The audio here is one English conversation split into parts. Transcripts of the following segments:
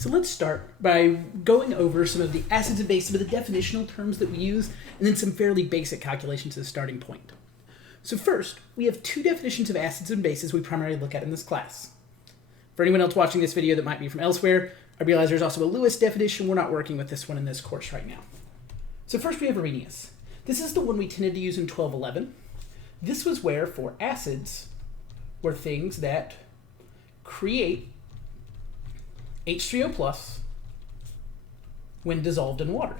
So let's start by going over some of the acids and bases, some of the definitional terms that we use, and then some fairly basic calculations as a starting point. So first, we have two definitions of acids and bases we primarily look at in this class. For anyone else watching this video that might be from elsewhere, I realize there's also a Lewis definition. We're not working with this one in this course right now. So first we have Arrhenius. This is the one we tended to use in 1211. This was where, for acids, were things that create H3O plus when dissolved in water.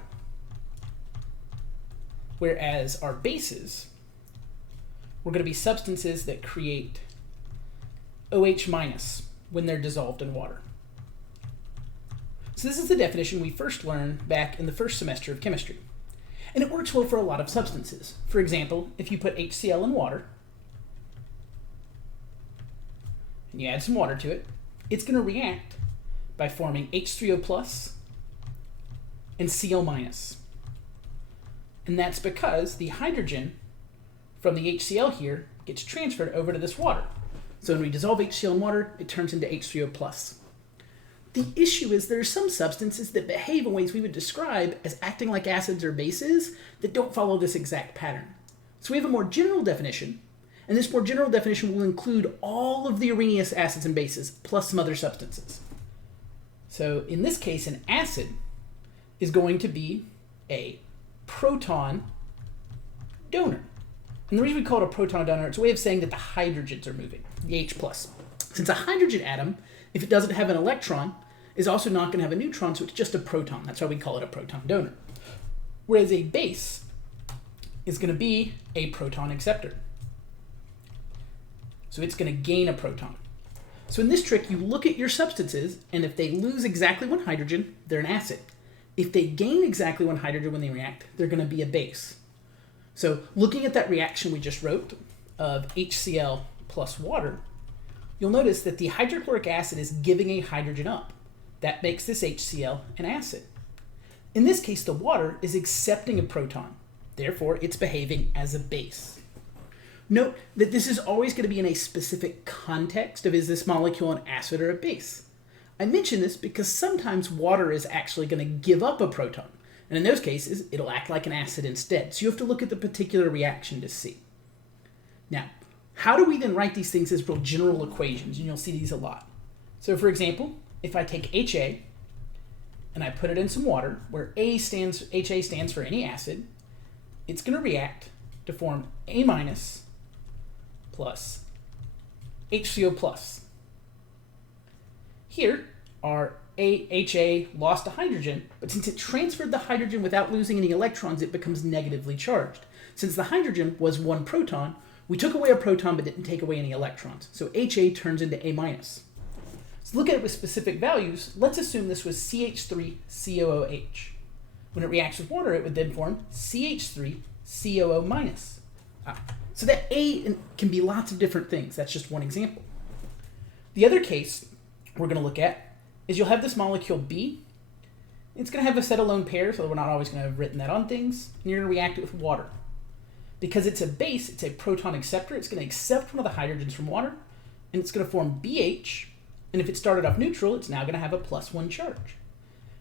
Whereas our bases were going to be substances that create OH minus when they're dissolved in water. So this is the definition we first learned back in the first semester of chemistry. And it works well for a lot of substances. For example, if you put HCl in water, and you add some water to it, it's going to react by forming H3O plus and Cl minus. And that's because the hydrogen from the HCl here gets transferred over to this water. So when we dissolve HCl in water, it turns into H3O plus. The issue is there are some substances that behave in ways we would describe as acting like acids or bases that don't follow this exact pattern. So we have a more general definition, and this more general definition will include all of the Arrhenius acids and bases plus some other substances. So in this case, an acid is going to be a proton donor. And the reason we call it a proton donor, it's a way of saying that the hydrogens are moving, the H plus. Since a hydrogen atom, if it doesn't have an electron, is also not going to have a neutron, so it's just a proton. That's why we call it a proton donor. Whereas a base is going to be a proton acceptor. So it's going to gain a proton. So in this trick, you look at your substances, and if they lose exactly one hydrogen, they're an acid. If they gain exactly one hydrogen when they react, they're going to be a base. So looking at that reaction we just wrote of HCl plus water, you'll notice that the hydrochloric acid is giving a hydrogen up. That makes this HCl an acid. In this case, the water is accepting a proton. Therefore, it's behaving as a base. Note that this is always going to be in a specific context of is this molecule an acid or a base. I mention this because sometimes water is actually going to give up a proton. And in those cases, it'll act like an acid instead. So you have to look at the particular reaction to see. Now, how do we then write these things as real general equations? And you'll see these a lot. So for example, if I take HA and I put it in some water, where HA stands for any acid, it's going to react to form A minus plus HCO plus. Here, our HA lost a hydrogen, but since it transferred the hydrogen without losing any electrons, it becomes negatively charged. Since the hydrogen was one proton, we took away a proton but didn't take away any electrons. So HA turns into A minus. So look at it with specific values. Let's assume this was CH3COOH. When it reacts with water, it would then form CH3COO minus. So that A can be lots of different things. That's just one example. The other case we're going to look at is you'll have this molecule B. It's going to have a set of lone pairs, so we're not always going to have written that on things, and you're going to react it with water. Because it's a base, it's a proton acceptor, it's going to accept one of the hydrogens from water, and it's going to form BH, and if it started off neutral, it's now going to have a +1 charge.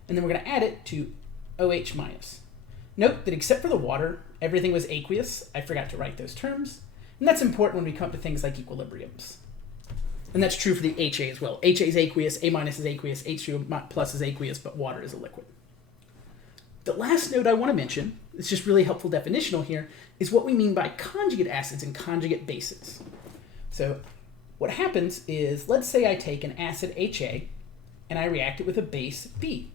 And then we're going to add it to OH minus. Note that except for the water, everything was aqueous. I forgot to write those terms, and that's important when we come up to things like equilibriums. And that's true for the HA as well. HA is aqueous, A minus is aqueous, H3O plus is aqueous, but water is a liquid. The last note I want to mention, it's just really helpful definitional here, is what we mean by conjugate acids and conjugate bases. So what happens is, let's say I take an acid HA and I react it with a base B.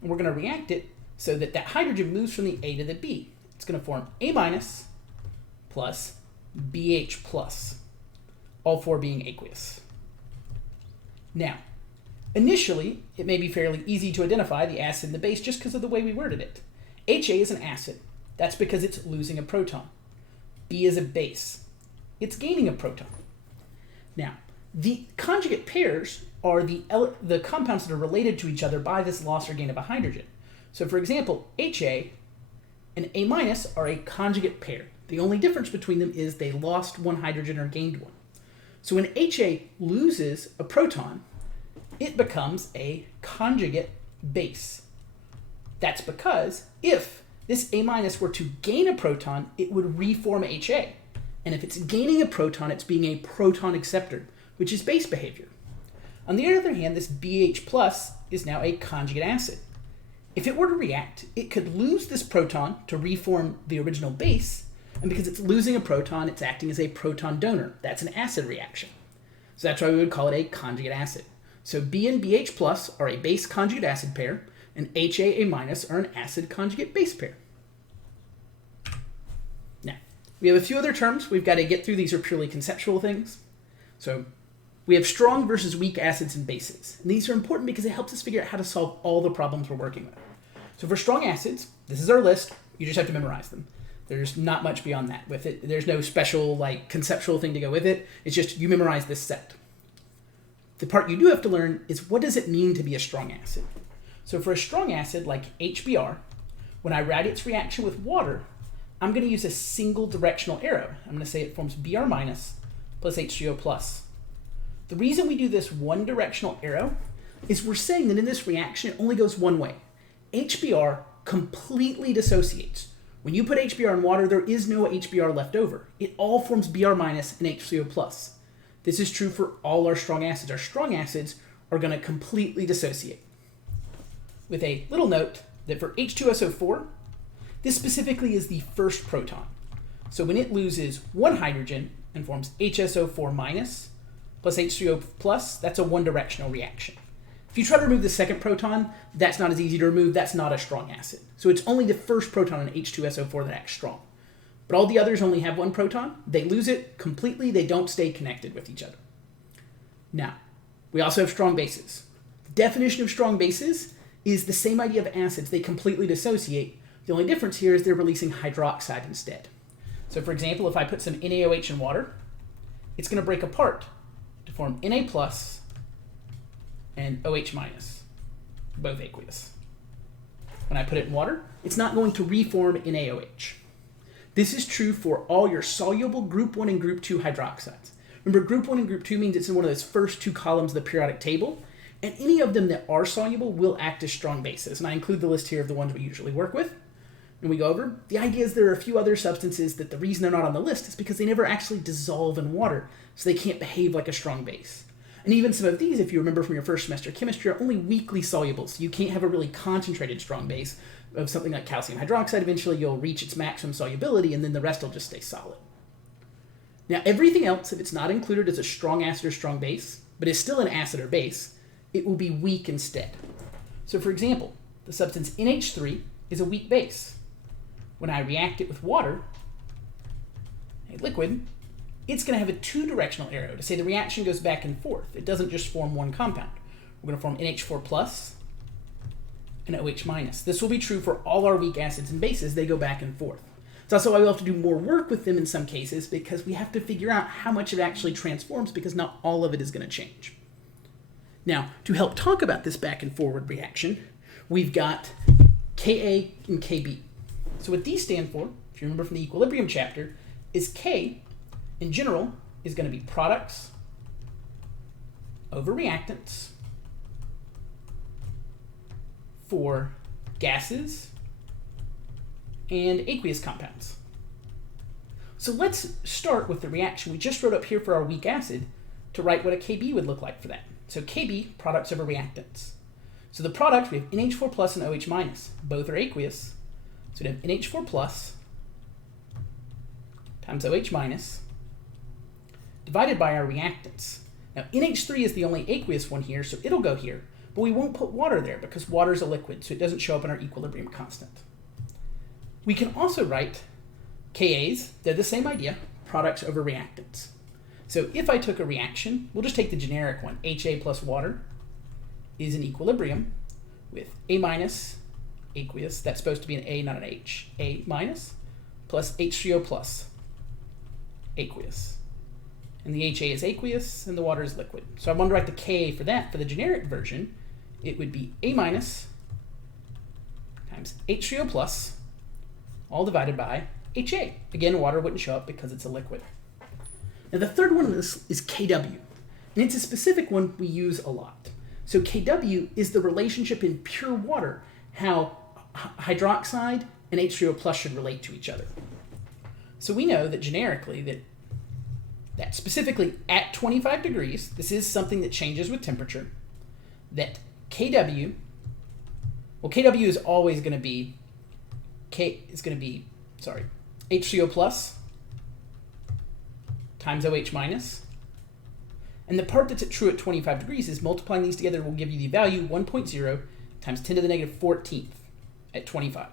And we're going to react it so that that hydrogen moves from the A to the B. It's going to form A minus plus BH plus, all four being aqueous. Now, initially, it may be fairly easy to identify the acid and the base just because of the way we worded it. HA is an acid. That's because it's losing a proton. B is a base. It's gaining a proton. Now, the conjugate pairs are the compounds that are related to each other by this loss or gain of a hydrogen. So for example, HA and A minus are a conjugate pair. The only difference between them is they lost one hydrogen or gained one. So when HA loses a proton, it becomes a conjugate base. That's because if this A- were to gain a proton, it would reform HA. And if it's gaining a proton, it's being a proton acceptor, which is base behavior. On the other hand, this BH plus is now a conjugate acid. If it were to react, it could lose this proton to reform the original base, and because it's losing a proton, it's acting as a proton donor. That's an acid reaction. So that's why we would call it a conjugate acid. So B and BH plus are a base conjugate acid pair, and HA A- are an acid conjugate base pair. Now, we have a few other terms we've got to get through. These are purely conceptual things. So we have strong versus weak acids and bases. And these are important because it helps us figure out how to solve all the problems we're working with. So for strong acids, this is our list. You just have to memorize them. There's not much beyond that with it. There's no special conceptual thing to go with it. It's just you memorize this set. The part you do have to learn is what does it mean to be a strong acid? So for a strong acid like HBr, when I write its reaction with water, I'm going to use a single directional arrow. I'm going to say it forms Br minus plus H3O plus. The reason we do this one directional arrow is we're saying that in this reaction it only goes one way. HBr completely dissociates. When you put HBr in water, there is no HBr left over. It all forms Br minus and H3O plus. This is true for all our strong acids. Our strong acids are going to completely dissociate. With a little note that for H2SO4, this specifically is the first proton. So when it loses one hydrogen and forms HSO4 minus plus H3O plus, that's a one-directional reaction. If you try to remove the second proton, that's not as easy to remove. That's not a strong acid. So it's only the first proton in H2SO4 that acts strong. But all the others only have one proton. They lose it completely. They don't stay connected with each other. Now, we also have strong bases. The definition of strong bases is the same idea of acids. They completely dissociate. The only difference here is they're releasing hydroxide instead. So for example, if I put some NaOH in water, it's going to break apart to form Na plus and OH minus, both aqueous. When I put it in water, it's not going to reform NaOH. This is true for all your soluble group 1 and group 2 hydroxides. Remember, group 1 and group 2 means it's in one of those first two columns of the periodic table, and any of them that are soluble will act as strong bases. And I include the list here of the ones we usually work with. And we go over, the idea is there are a few other substances that the reason they're not on the list is because they never actually dissolve in water, so they can't behave like a strong base. And even some of these, if you remember from your first semester chemistry, are only weakly soluble, so you can't have a really concentrated strong base of something like calcium hydroxide. Eventually you'll reach its maximum solubility, and then the rest will just stay solid. Now everything else, if it's not included as a strong acid or strong base, but is still an acid or base, it will be weak instead. So for example, the substance NH3 is a weak base. When I react it with water, a liquid, it's going to have a two-directional arrow to say the reaction goes back and forth. It doesn't just form one compound. We're going to form NH4 plus and OH minus. This will be true for all our weak acids and bases. They go back and forth. It's also why we'll have to do more work with them in some cases, because we have to figure out how much it actually transforms, because not all of it is going to change. Now, to help talk about this back and forward reaction, we've got Ka and Kb. So what these stand for, if you remember from the equilibrium chapter, is K, in general, is going to be products over reactants for gases and aqueous compounds. So let's start with the reaction we just wrote up here for our weak acid to write what a Kb would look like for that. So Kb, products over reactants. So the product, we have NH4 plus and OH minus. Both are aqueous. So we have NH4 plus times OH minus divided by our reactants. Now NH3 is the only aqueous one here, so it'll go here. But we won't put water there because water is a liquid, so it doesn't show up in our equilibrium constant. We can also write Kas, they're the same idea, products over reactants. So if I took a reaction, we'll just take the generic one, HA plus water is in equilibrium with A minus, aqueous, that's supposed to be an A, not an H, A minus, plus H3O plus, aqueous. And the HA is aqueous, and the water is liquid. So I want to write the Ka for that. For the generic version, it would be A minus times H3O plus, all divided by HA. Again, water wouldn't show up because it's a liquid. Now the third one is Kw, and it's a specific one we use a lot. So Kw is the relationship in pure water, how hydroxide and H3O plus should relate to each other. So we know that generically that specifically at 25 degrees, this is something that changes with temperature, that Kw is always going to be H3O plus times OH minus. And the part that's true at 25 degrees is multiplying these together will give you the value 1.0 times 10 to the negative 14th at 25.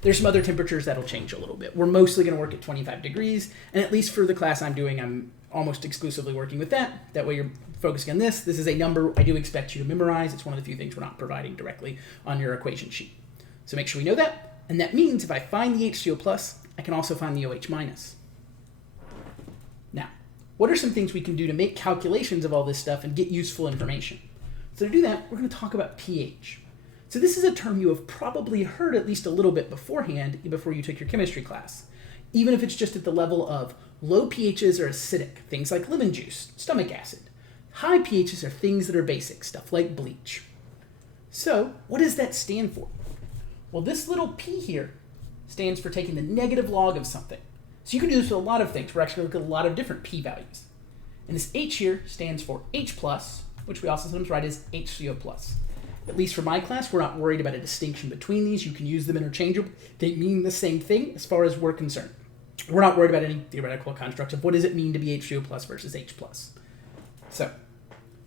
There's some other temperatures that'll change a little bit. We're mostly going to work at 25 degrees, and at least for the class I'm doing, I'm almost exclusively working with that. That way you're focusing on this. This is a number I do expect you to memorize. It's one of the few things we're not providing directly on your equation sheet. So make sure we know that, and that means if I find the H3O plus, I can also find the OH minus. Now, what are some things we can do to make calculations of all this stuff and get useful information? So to do that, we're going to talk about pH. So this is a term you have probably heard at least a little bit beforehand, before you took your chemistry class, even if it's just at the level of low pHs are acidic, things like lemon juice, stomach acid. High pHs are things that are basic, stuff like bleach. So what does that stand for? Well, this little p here stands for taking the negative log of something. So you can do this with a lot of things. We're actually going to look at a lot of different p-values. And this H here stands for H+, which we also sometimes write as H3O+. At least for my class, we're not worried about a distinction between these. You can use them interchangeably. They mean the same thing as far as we're concerned. We're not worried about any theoretical constructs of what does it mean to be H3O+ versus H+. So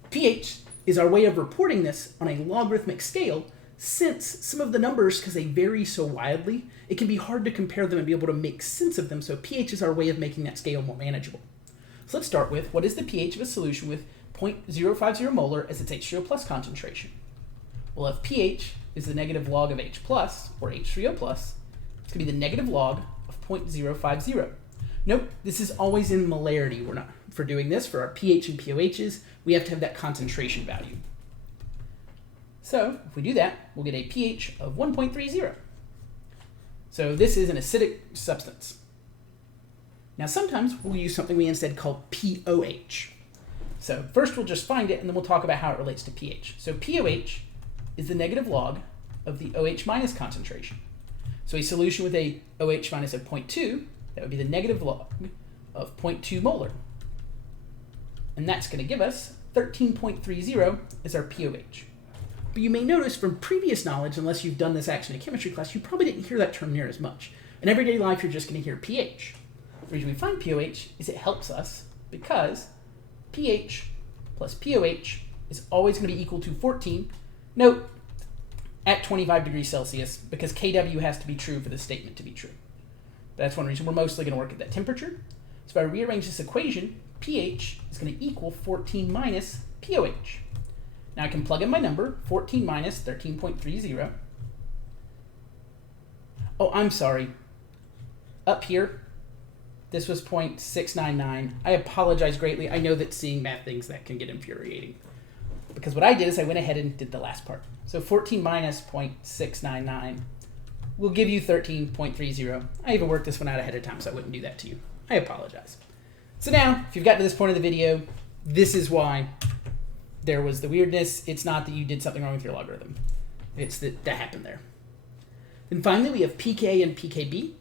pH is our way of reporting this on a logarithmic scale, since some of the numbers, because they vary so wildly, it can be hard to compare them and be able to make sense of them, so pH is our way of making that scale more manageable. So let's start with, what is the pH of a solution with 0.050 molar as its H3O+ concentration? Well, if pH is the negative log of H+, or H3O+, it's going to be the negative log of 0.050. Note, this is always in molarity. We're not, for doing this, for our pH and POHs, we have to have that concentration value. So if we do that, we'll get a pH of 1.30. So this is an acidic substance. Now sometimes we'll use something we instead call POH. So first we'll just find it, and then we'll talk about how it relates to pH. So POH is the negative log of the OH minus concentration. So a solution with a OH minus of 0.2, that would be the negative log of 0.2 molar. And that's going to give us 13.30 as our POH. But you may notice from previous knowledge, unless you've done this actually in a chemistry class, you probably didn't hear that term near as much. In everyday life, you're just going to hear pH. The reason we find pOH is it helps us because pH plus POH is always going to be equal to 14. Note, at 25 degrees Celsius, because Kw has to be true for this statement to be true. That's one reason we're mostly going to work at that temperature. So if I rearrange this equation, pH is going to equal 14 minus POH. Now I can plug in my number, 14 minus 13.30. Oh, I'm sorry. Up here, this was 0.699. I apologize greatly. I know that seeing math things, that can get infuriating. Because what I did is I went ahead and did the last part. So 14 minus 0.699 will give you 13.30. I even worked this one out ahead of time, so I wouldn't do that to you. I apologize. So now, if you've gotten to this point of the video, this is why there was the weirdness. It's not that you did something wrong with your logarithm. It's that happened there. Then finally, we have pKa and pKb.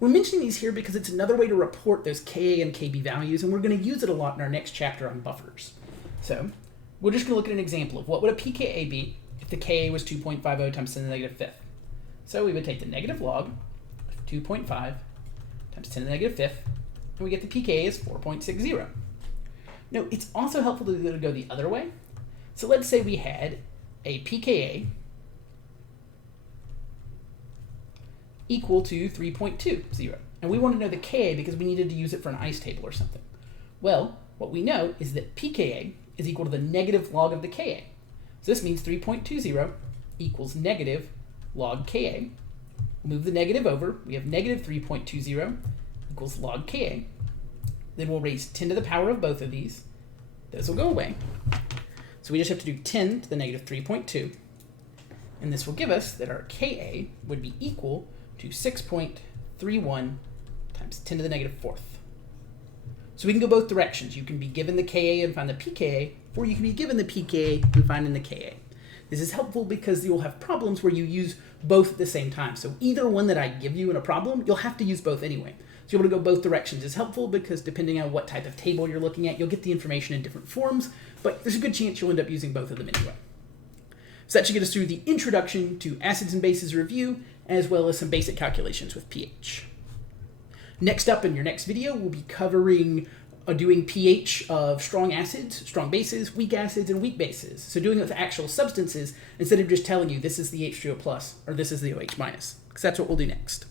We're mentioning these here because it's another way to report those Ka and Kb values, and we're going to use it a lot in our next chapter on buffers. So we're just going to look at an example of what would a pKa be if the Ka was 2.50 times 10 to the negative fifth. So we would take the negative log of 2.5 times 10 to the negative fifth, and we get the pKa as 4.60. Now, it's also helpful to go the other way. So let's say we had a pKa equal to 3.20, and we want to know the Ka because we needed to use it for an ice table or something. Well, what we know is that pKa is equal to the negative log of the Ka. So this means 3.20 equals negative log Ka. We'll move the negative over. We have negative 3.20 equals log Ka. Then we'll raise 10 to the power of both of these. Those will go away. So we just have to do 10 to the negative 3.2. And this will give us that our Ka would be equal to 6.31 times 10 to the negative fourth. So we can go both directions. You can be given the Ka and find the pKa, or you can be given the pKa and find in the Ka. This is helpful because you'll have problems where you use both at the same time. So either one that I give you in a problem, you'll have to use both anyway. So you're able to go both directions is helpful because depending on what type of table you're looking at, you'll get the information in different forms, but there's a good chance you'll end up using both of them anyway. So that should get us through the introduction to acids and bases review, as well as some basic calculations with pH. Next up in your next video, we'll be covering doing pH of strong acids, strong bases, weak acids, and weak bases. So doing it with actual substances instead of just telling you this is the H2O plus or this is the OH minus, because that's what we'll do next.